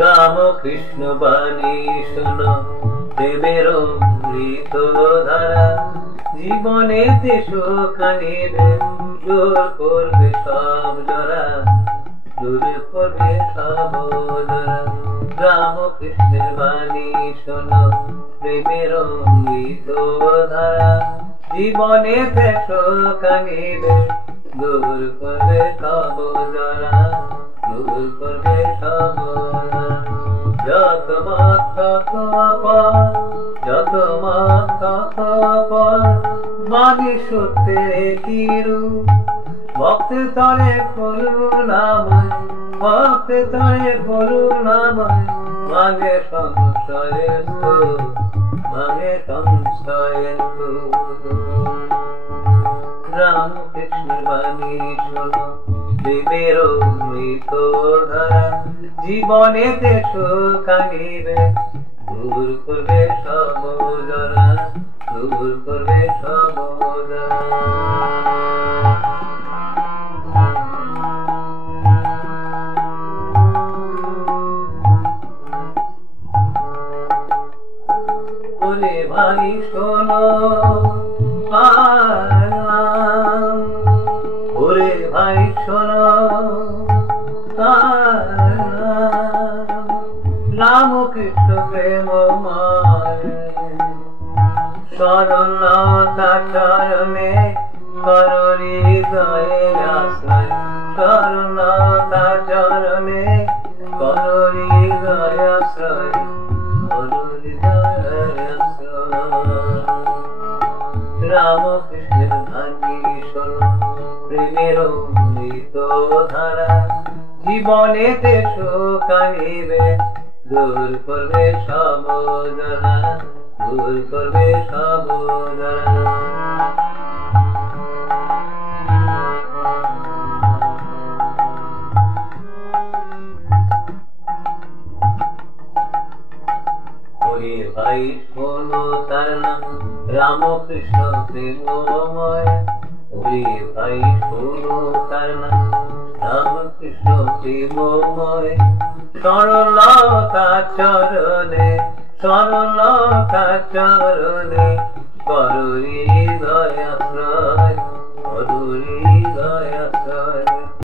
রাম কৃষ্ণ বাণী শোনো, প্রেমের অমৃত ধারা, জীবনেতে সুখ আনিবে, দূর করবে সব জরা, দূর করবে সব জরা। রাম কৃষ্ণের বাণী শোনো, প্রেমের অমৃত ধারা, জীবনেতে সুখ আনিবে, দূর করবে সব জরা, দূর করবে সব জরা। যত মত তত পার, যত মত তত পার, মানি সত্যের কি রূপ, ভক্ত তরে করুণাময়, ভক্ত তরে করুণাময়, মাগে সংশয়ের সুখ, মাগে সংশয়ের সুখ। রাম কৃষ্ণের বাণী শোনো, প্রেমের অমৃত ধারা, জীবনেতে সুখ আনিবে, দূর করবে সব জরা, দূর করবে সব জরা। ওরে ভাই শোনো, ওরে ভাই শোনো, রাম কৃষ্ণ প্রেমময়, সরলতা চরণে করো হৃদয়ের আশ্রয়, সরলতা চরণে করো হৃদয়ের আশ্রয়, করো হৃদয়ের আশ্রয়। রাম কৃষ্ণের বাণী শোনো, প্রেমের অমৃত ধারা, জীবনেতে সুখ আনিবে, দূর করবে সব জরা, দূর করবে সব জরা। ওরে ভাই শোনো তার নাম, রাম কৃষ্ণ প্রেমময়, ওরে ভাই শোনো তার নাম, রাম কৃষ্ণ প্রেমময়, সরলতা চরণে, সরলতা চরণে করো হৃদয় আশ্রয়, করো হৃদয় আশ্রয়।